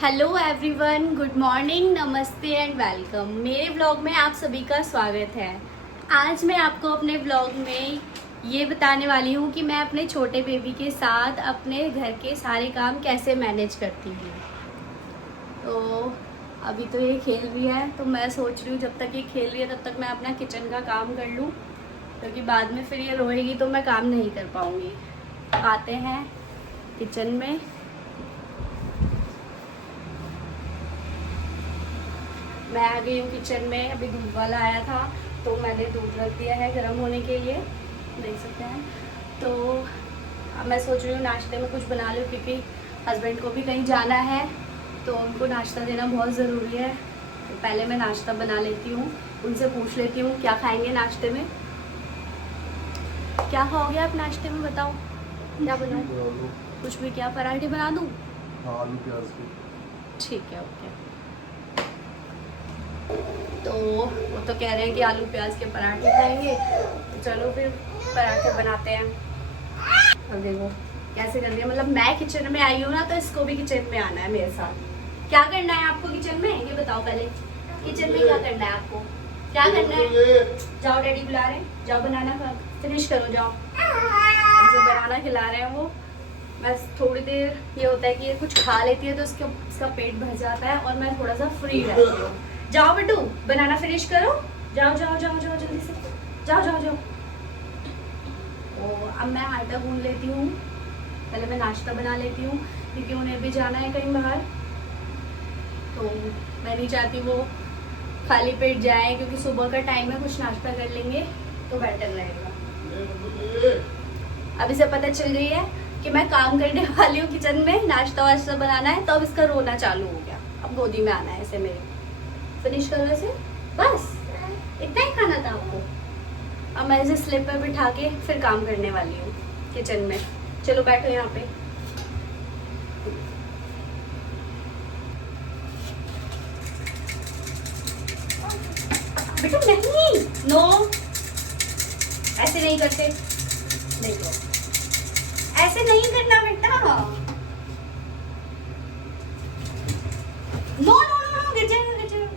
Hello everyone, good morning, नमस्ते and welcome. मेरे blog में आप सभी का स्वागत है। आज मैं आपको अपने ब्लॉग में ये बताने वाली हूँ कि मैं अपने छोटे बेबी के साथ अपने घर के सारे काम कैसे मैनेज करती हूँ। तो अभी तो ये खेल रही है, तो मैं सोच रही हूँ जब तक ये खेल रही है तब तक मैं अपना किचन का काम कर लूँ, क्योंकि बाद में फिर ये रोएगी तो मैं काम नहीं कर पाऊँगी। आते हैं किचन में। मैं आ गई हूँ किचन में। अभी दूध वाला आया था तो मैंने दूध रख दिया है गर्म होने के लिए, देख सकते हैं। तो अब मैं सोच रही हूँ नाश्ते में कुछ बना लूँ, क्योंकि हस्बैंड को भी कहीं जाना है तो उनको नाश्ता देना बहुत ज़रूरी है। तो पहले मैं नाश्ता बना लेती हूँ, उनसे पूछ लेती हूँ क्या खाएंगे नाश्ते में। क्या खाओगे आप नाश्ते में, बताओ क्या बनाऊँ? कुछ भी, क्या पराठे बना दूँ? आलू प्याज की। ठीक है, ओके। तो वो तो कह रहे हैं कि आलू प्याज के पराठे खाएंगे, तो चलो फिर पराठे बनाते हैं। अब देखो कैसे कर रही है, मतलब मैं किचन में आई हूँ ना, तो इसको भी किचन में आना है मेरे साथ। क्या करना है आपको किचन में, ये बताओ पहले। किचन में क्या करना है आपको, क्या करना है? जाओ, डैडी बुला रहे हैं, जाओ बनाना फिनिश करो, जाओ। मुझे बनाना खिला रहे हैं वो। बस थोड़ी देर ये होता है कि ये कुछ खा लेती है तो इसका पेट भर जाता है और मैं थोड़ा सा फ्री रहती हूँ। जाओ बेटू, बनाना फिनिश करो, जाओ जाओ जाओ जाओ जल्दी से, जाओ जाओ जाओ। तो अब मैं आटा गूंद लेती हूँ, पहले मैं नाश्ता बना लेती हूँ, क्योंकि उन्हें भी जाना है कहीं बाहर। तो मैं नहीं चाहती वो खाली पेट जाए, क्योंकि सुबह का टाइम है, कुछ नाश्ता कर लेंगे तो बेटर रहेगा। अब इसे पता चल रही है कि मैं काम करने वाली हूँ किचन में, नाश्ता वाश्ता बनाना है, तो अब इसका रोना चालू हो गया। अब गोदी में आना है इसे मेरे। फिनिश करो इसे, बस इतना ही खाना था आपको। अब मैं इसे स्लिप पर बिठा के फिर काम करने वाली हूँ किचन में। चलो बैठो यहाँ पे। बेटा नहीं, नो, ऐसे नहीं करते, देखो ऐसे नहीं करना बेटा। नो नो नो नो, गिर जाएगा, गिर जाएगा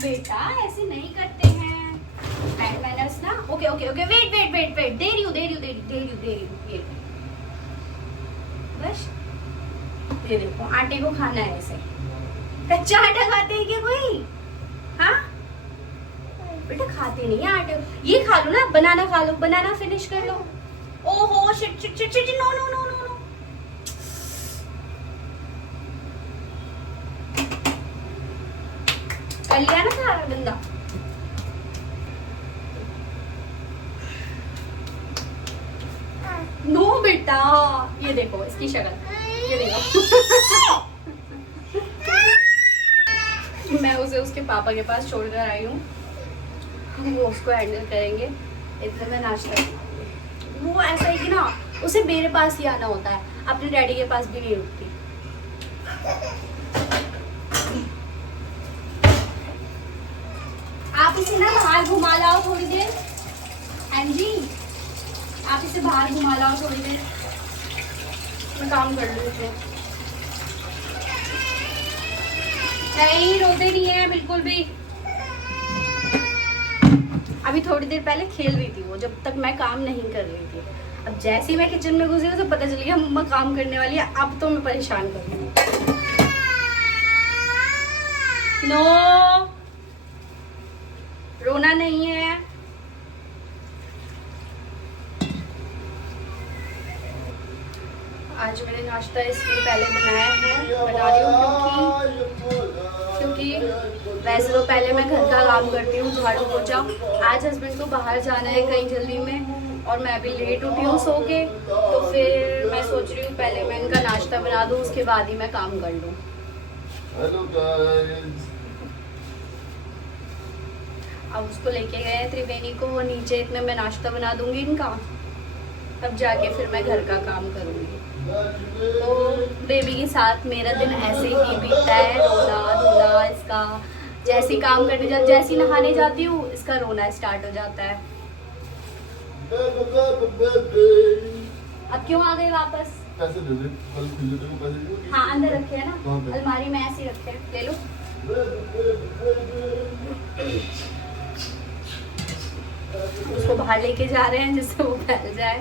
बेटा, ऐसे नहीं करते हैं। हैंड मैनर्स ना। Okay okay okay, wait wait wait wait, दे रही हूँ दे रही हूँ दे रही हूँ ये बस। ये देखो, आटे को खाना है इसे। कच्चा आटा खाते हैं क्या कोई? हाँ बेटा, खाते नहीं है आटे। ये खा लो ना, बनाना खा लो, बनाना फिनिश कर लो। ओहो shit shit shit shit, no no no no no. कर लिया ना सारा गंदा। नो बेटा, ये देखो इसकी शक्ल, ये देखो। मैं उसे उसके पापा के पास छोड़कर आई हूँ, वो उसको हैंडल करेंगे। इतने में नाश्ता, वो ऐसा है कि ना उसे मेरे पास ही आना होता है, अपने डैडी के पास भी नहीं रुकती। आप इसे ना बाहर घुमा लाओ थोड़ी देर। हाँ जी, आप इसे बाहर घुमा लाओ थोड़ी देर, मैं काम कर लूँ इसे। नहीं, रोते नहीं है बिल्कुल भी। अभी थोड़ी देर पहले खेल रही थी वो, जब तक मैं काम नहीं कर रही थी। अब जैसे ही मैं किचन में घुसी तो पता चल गया मम्मा काम करने वाली है, अब तो मैं परेशान करूंगी। नो, रोना नहीं है। आज मैंने नाश्ता इसलिए पहले बनाया है, बना रही हूँ क्योंकि वैसे तो पहले मैं घर का काम करती हूँ, झाड़ू पोछा। आज हस्बैंड को बाहर जाना है कहीं जल्दी में, और मैं अभी लेट उठी हूँ सो के, तो फिर मैं सोच रही हूँ पहले मैं इनका नाश्ता बना दूँ, उसके बाद ही मैं काम कर लूँ। Hello guys. अब उसको लेके गए त्रिवेणी को, वो नीचे, इतने मैं नाश्ता बना दूंगी इनका, तब जाके फिर मैं घर का काम करूँगी। तो बेबी के साथ मेरा दिन ऐसे ही बीतता है, रोना धोना इसका। जैसे काम करने जैसी नहाने जाती हूँ, इसका रोना स्टार्ट हो जाता है। अब क्यों आ गए वापस? पैसे दे दे, कल खिलते को पैसे दे। हाँ अंदर रखे है कहाँ ना, पे? अलमारी में ऐसे ही रखे हैं, ले लो। उसको बाहर लेके जा रहे हैं जिससे वो फैल जाए,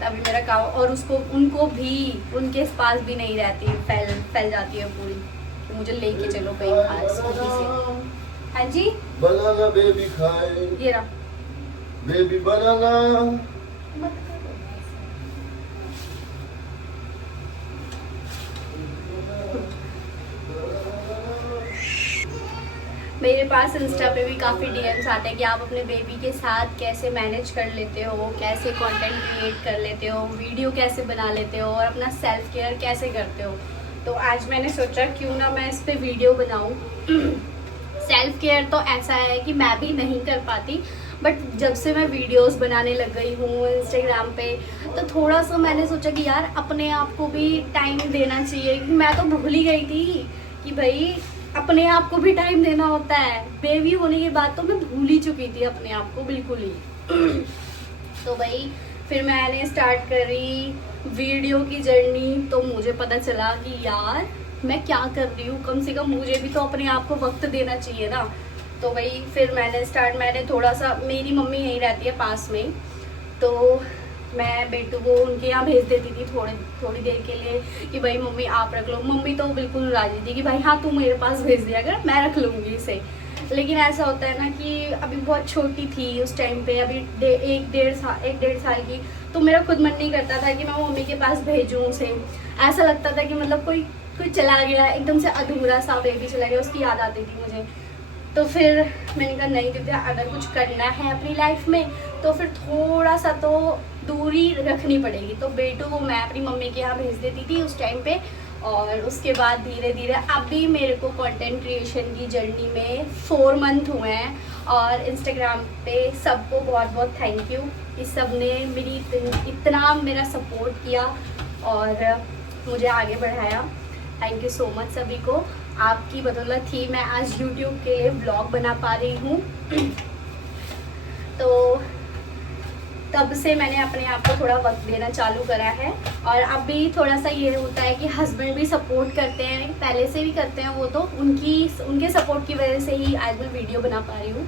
तभी मेरा काम। और उसको, उनको भी, उनके पास भी नहीं रहती है, फैल जाती है पूरी। तो मुझे लेके चलो कहीं बाहर स्कूटी से। हाँ जी, बनाना बेबी खाए, ये रहा। बेबी बनाना। मेरे पास इंस्टा पे भी काफ़ी डीएम्स आते हैं कि आप अपने बेबी के साथ कैसे मैनेज कर लेते हो, कैसे कंटेंट क्रिएट कर लेते हो, वीडियो कैसे बना लेते हो और अपना सेल्फ केयर कैसे करते हो। तो आज मैंने सोचा क्यों ना मैं इस पे वीडियो बनाऊं। सेल्फ केयर तो ऐसा है कि मैं भी नहीं कर पाती, बट जब से मैं वीडियोस बनाने लग गई हूँ इंस्टाग्राम पे, तो थोड़ा सा मैंने सोचा कि यार अपने आप को भी टाइम देना चाहिए। मैं तो भूल ही गई थी कि भाई अपने आप को भी टाइम देना होता है। बेबी होने के बाद तो मैं भूल ही चुकी थी अपने आप को बिल्कुल ही। तो भाई फिर मैंने स्टार्ट करी वीडियो की जर्नी, तो मुझे पता चला कि यार मैं क्या कर रही हूँ, कम से कम मुझे भी तो अपने आप को वक्त देना चाहिए ना। तो भाई फिर मैंने थोड़ा सा, मेरी मम्मी यहीं रहती है पास में ही, तो मैं बेटू को उनके यहाँ भेज देती थी थोड़ी देर के लिए कि भाई मम्मी आप रख लो। मम्मी तो बिल्कुल राजी थी कि भाई हाँ तू मेरे पास भेज दिया कर, मैं रख लूँगी इसे। लेकिन ऐसा होता है ना कि अभी बहुत छोटी थी उस टाइम पे, अभी एक डेढ़ साल की, तो मेरा खुद मन नहीं करता था कि मैं मम्मी के पास भेजूँ उसे। ऐसा लगता था कि मतलब कोई चला गया, एकदम से अधूरा सा बेबी चला गया, उसकी याद आती थी मुझे। तो फिर मैंने कहा नहीं दीदी, अगर कुछ करना है अपनी लाइफ में तो फिर थोड़ा सा तो दूरी रखनी पड़ेगी। तो बेटू को मैं अपनी मम्मी के यहाँ भेज देती थी उस टाइम पे। और उसके बाद धीरे धीरे अभी मेरे को कंटेंट क्रिएशन की जर्नी में 4 मंथ हुए हैं। और इंस्टाग्राम पे सबको बहुत बहुत थैंक यू, इस सब ने मेरी इतना मेरा सपोर्ट किया और मुझे आगे बढ़ाया। थैंक यू सो मच सभी को, आपकी बदौलत ही मैं आज यूट्यूब के लिए ब्लॉग बना पा रही हूँ। तो तब से मैंने अपने आप को थोड़ा वक्त देना चालू करा है। और अब भी थोड़ा सा ये होता है कि हस्बैंड भी सपोर्ट करते हैं, पहले से भी करते हैं वो, तो उनके सपोर्ट की वजह से ही आज मैं वीडियो बना पा रही हूँ।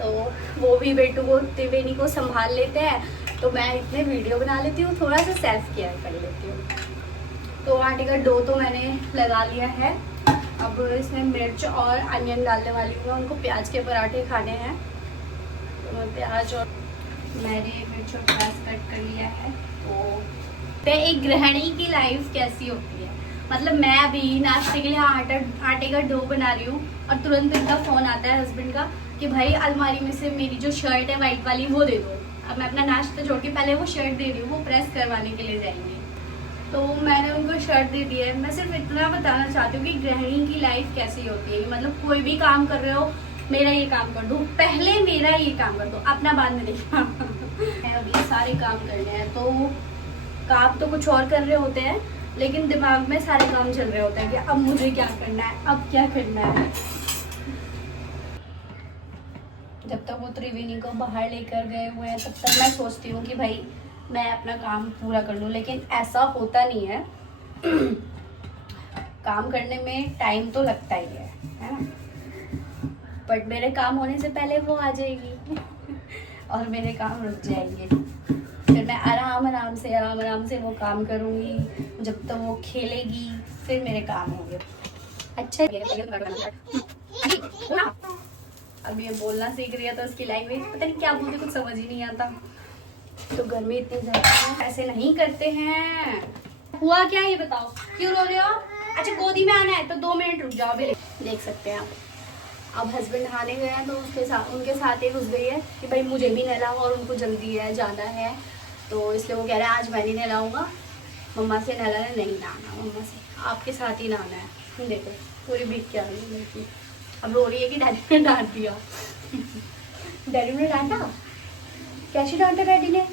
तो वो भी बेटू को, त्रिवेणी को संभाल लेते हैं, तो मैं इतने वीडियो बना लेती हूँ, थोड़ा सा सेल्फ केयर कर लेती हूँ। तो आटे का डो तो मैंने लगा लिया है, अब इसमें मिर्च और अनियन डालने वाली हूँ। उनको प्याज के पराठे खाने हैं, तो मैं प्याज और मैंने मिर्च और प्याज कट कर लिया है। तो एक गृहिणी की लाइफ कैसी होती है, मतलब मैं अभी नाश्ते के लिए आटे का डो बना रही हूँ और तुरंत इनका फ़ोन आता है हस्बैंड का कि भाई अलमारी में से मेरी जो शर्ट है वाइट वाली वो दे दो। अब मैं अपना नाश्ता छोड़ के पहले वो शर्ट दे रही हूँ, वो प्रेस करवाने के लिए जाएंगे। तो मैंने उनको शर्ट दे दी है। मैं सिर्फ इतना बताना चाहती हूँ कि गृहिणी की लाइफ कैसी होती है, मतलब कोई भी काम कर रहे हो, मेरा ये काम कर दो पहले, मेरा ये काम कर दो, अपना बाद में देखना। अब ये सारे काम करने हैं, तो काम तो कुछ और कर रहे होते हैं लेकिन दिमाग में सारे काम चल रहे होते हैं कि अब मुझे क्या करना है, अब क्या करना है। जब तक वो त्रिवेणी को बाहर लेकर गए हुए हैं तब तक मैं सोचती हूँ कि भाई मैं अपना काम पूरा कर लूँ, लेकिन ऐसा होता नहीं है। काम करने में टाइम तो लगता ही है ना। बट मेरे काम होने से पहले वो आ जाएगी और मेरे काम रुक जाएंगे, फिर मैं आराम से वो काम करूँगी जब तक वो खेलेगी, फिर मेरे काम होंगे। अच्छा अब ये बोलना सीख रही है तो उसकी लैंग्वेज पता नहीं क्या बोलते, कुछ समझ ही नहीं आता। तो गर्मी इतनी ज्यादा है, ऐसे नहीं करते हैं। हुआ क्या ये बताओ, क्यों रो रहे हो? अच्छा गोदी में आना है तो 2 मिनट रुक जाओ, अभी देख सकते हैं आप। अब हस्बैंड नहाने गए हैं तो उनके साथ ही घुस गई है कि भाई मुझे भी नहलाओ और उनको जल्दी है, जाना है। तो इसलिए वो कह रहा है आज मैं नहीं नहलाऊंगा, मम्मा से नहलाना नहीं नहाना, मम्मा से आपके साथ ही नहाना है। देखो पूरी भीग के आ रही है लड़की, अब रो रही है कि डैडी ने डांट दिया। डैडी ने डांटा, कैसे डांटा डैडी ने?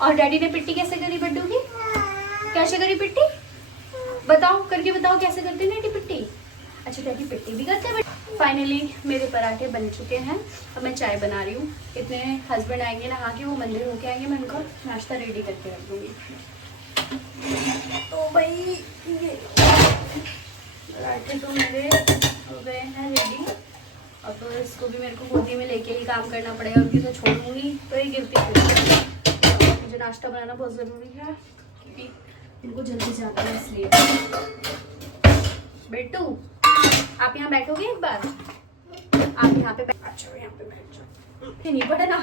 और डैडी ने पिट्टी कैसे करी बड्डू की? कैसे करी पिट्टी? बताओ, करके बताओ कैसे करती है डैडी पिट्टी? अच्छा डैडी पिट्टी भी करते हैं। फाइनली मेरे पराठे बन चुके हैं। अब मैं चाय बना रही हूँ। इतने हस्बैंड आएंगे नहा के, वो मंदिर होके आएंगे, मैं उनको नाश्ता रेडी करके रख दूँगी। तो भाई ये पराठे तो मेरे हो गए हैं रेडी। अब तो इसको भी मेरे को गोदी में लेके ही काम करना पड़ेगा, क्योंकि तो छोड़ूंगी तो ये गिरती फिर। मुझे नाश्ता बनाना बहुत ज़रूरी है क्योंकि इनको जल्दी जाना है, इसलिए। बेटू आप यहाँ बैठोगे एक बार? आप यहाँ पे अच्छा यहाँ पे बैठ जाओ। नहीं पता ना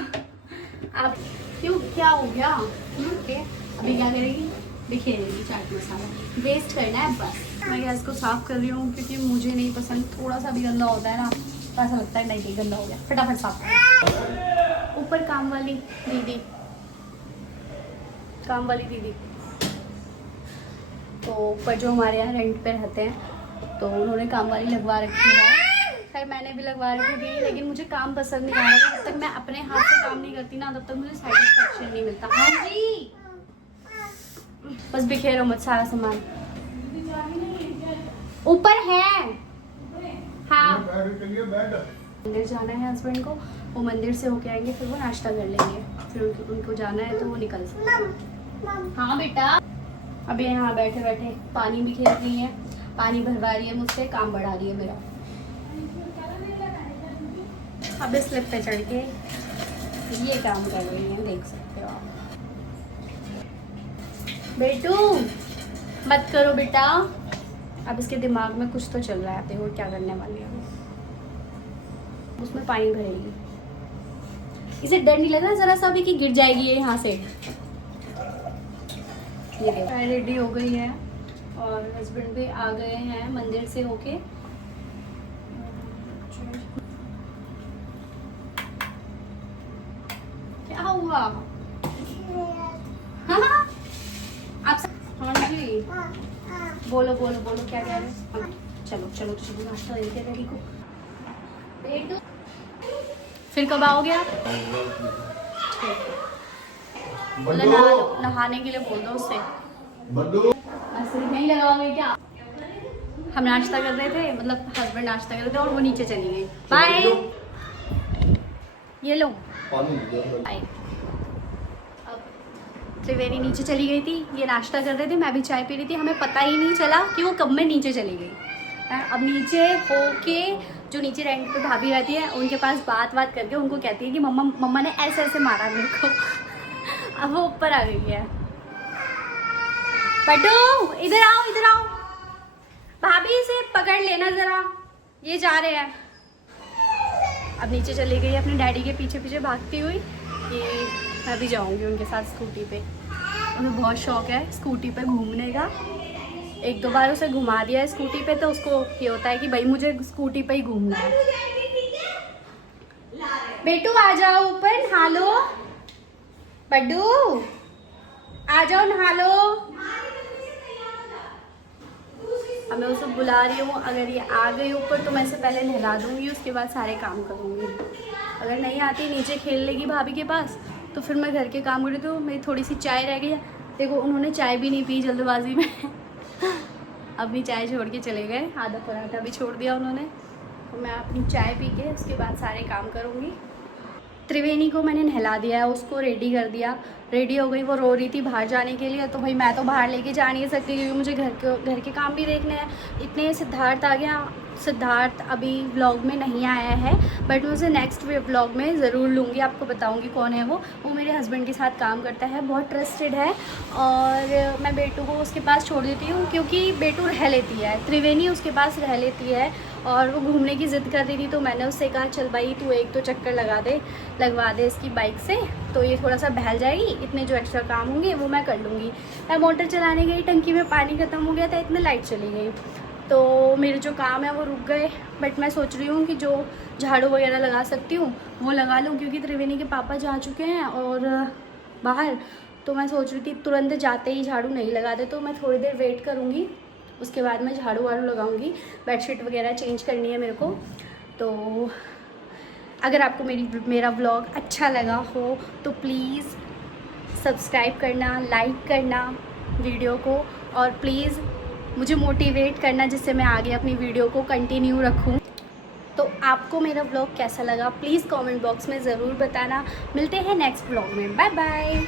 आप क्यों, क्या हो गया? अभी क्या करेगी? बिखेरेगी चाट मसाला, वेस्ट करना है बस। मैं गैस को साफ कर रही हूँ क्योंकि मुझे नहीं पसंद, थोड़ा सा भी गंदा होता है ना तो ऐसा लगता है नहीं गंदा हो गया, फटाफट साफ। ऊपर काम वाली दीदी तो ऊपर जो हमारे यहाँ रेंट पे रहते हैं तो उन्होंने काम वाली लगवा रखी है। खैर मैंने भी लगवा रखी थी, लेकिन मुझे काम पसंद नहीं आ रहा। जब तक मैं अपने हाथ से काम नहीं करती ना तब तक मुझे सेटिस्फेक्शन नहीं मिलता। हाँ जी, बस बिखेरो मत सारा सामान। ऊपर है। हाँ मंदिर जाना है हस्बैंड को, वो मंदिर से होके आएंगे, फिर वो नाश्ता कर लेंगे, फिर उनको जाना है तो वो निकल सकते हैं। हाँ बेटा, अभी यहाँ बैठे बैठे पानी भी खेल रही है, पानी भरवा रही है मुझसे, काम बढ़ा रही है मेरा। अब इस स्लिप पे चढ़ के ये काम कर रही है, देख सकते हो आप। बेटू मत करो बेटा। अब इसके दिमाग में कुछ तो चल रहा है, देखो क्या करने वाली है। उसमें पानी भरेगी। इसे डर नहीं लग रहा जरा सा भी कि गिर जाएगी ये यहाँ से? ये चाय रेडी हो गई है और हस्बैंड भी आ गए हैं मंदिर से होके। क्या हुआ? हाँ आप हाँ जी बोलो बोलो बोलो, क्या कह रहे हैं? चलो चलो चलो नाश्ता देते हैं डैडी को। फिर कब आओगे आप? नहाने के लिए बोल दो उससे। नहीं लगाओगे क्या? हम नाश्ता कर रहे थे, मतलब हस्बैंड नाश्ता कर रहे थे और वो नीचे चली गई। बाय। ये लो बाय। अब त्रिवेणी नीचे चली गई थी, ये नाश्ता कर रहे थे, मैं भी चाय पी रही थी, हमें पता ही नहीं चला कि वो कब में नीचे चली गई। अब नीचे होके जो नीचे रेंट पे भाभी रहती है उनके पास बात करके उनको कहती है कि मम्मा ने ऐसे ऐसे मारा मेरे को। अब वो ऊपर आ गई है। बड्डू इधर आओ इधर आओ, भाभी से पकड़ लेना जरा, ये जा रहे हैं। अब नीचे चली गई अपने डैडी के पीछे पीछे भागती हुई कि मैं भी जाऊंगी उनके साथ स्कूटी पे। उन्हें बहुत शौक है स्कूटी पे घूमने का। एक दो बार उसे घुमा दिया है स्कूटी पे तो उसको ये होता है कि भाई मुझे स्कूटी पे ही घूमना है। बेटू आ जाओ ऊपर नहा लो। बड्डू आ जाओ नहा लो। अब मैं उसे बुला रही हूँ, अगर ये आ गई ऊपर तो मैं इसे पहले नहला दूंगी, उसके बाद सारे काम करूँगी। अगर नहीं आती नीचे खेल लेगी भाभी के पास तो फिर मैं घर के काम करूँ। तो मेरी थोड़ी सी चाय रह गई है, देखो उन्होंने चाय भी नहीं पी जल्दबाजी में। अपनी चाय छोड़ के चले गए, आधा पराठा भी छोड़ दिया उन्होंने। तो मैं अपनी चाय पी के उसके बाद सारे काम करूँगी। त्रिवेणी को मैंने नहला दिया है, उसको रेडी कर दिया, रेडी हो गई। वो रो रही थी बाहर जाने के लिए, तो भाई मैं तो बाहर लेके जा नहीं सकती क्योंकि मुझे घर के काम भी देखने हैं। इतने सिद्धार्थ आ गया। सिद्धार्थ अभी व्लॉग में नहीं आया है, बट मैं उसे नेक्स्ट व्लॉग में ज़रूर लूँगी, आपको बताऊँगी कौन है वो मेरे हस्बैंड के साथ काम करता है, बहुत ट्रस्टेड है। और मैं बेटू को उसके पास छोड़ देती हूँ क्योंकि बेटू रह लेती है, त्रिवेणी उसके पास रह लेती है और वो घूमने की ज़िद कर रही थी। तो मैंने उससे कहा चल भाई तू एक तो चक्कर लगवा दे इसकी बाइक से, तो ये थोड़ा सा बहल जाएगी, इतने जो एक्स्ट्रा काम होंगे वो मैं कर लूँगी। मैं मोटर चलाने गई, टंकी में पानी ख़त्म हो गया था, इतने लाइट चली गई तो मेरे जो काम है वो रुक गए। बट मैं सोच रही हूँ कि जो झाड़ू वगैरह लगा सकती हूँ वो लगा लूँ क्योंकि त्रिवेणी के पापा जा चुके हैं और बाहर। तो मैं सोच रही थी तुरंत जाते ही झाड़ू नहीं लगाते, तो मैं थोड़ी देर वेट करूँगी, उसके बाद मैं झाड़ू वाड़ू लगाऊंगी। बेडशीट वगैरह चेंज करनी है मेरे को। तो अगर आपको मेरा व्लॉग अच्छा लगा हो तो प्लीज़ सब्सक्राइब करना, लाइक करना वीडियो को, और प्लीज़ मुझे मोटिवेट करना, जिससे मैं आगे अपनी वीडियो को कंटिन्यू रखूँ। तो आपको मेरा व्लॉग कैसा लगा प्लीज़ कमेंट बॉक्स में ज़रूर बताना। मिलते हैं नेक्स्ट व्लॉग में, बाय बाय।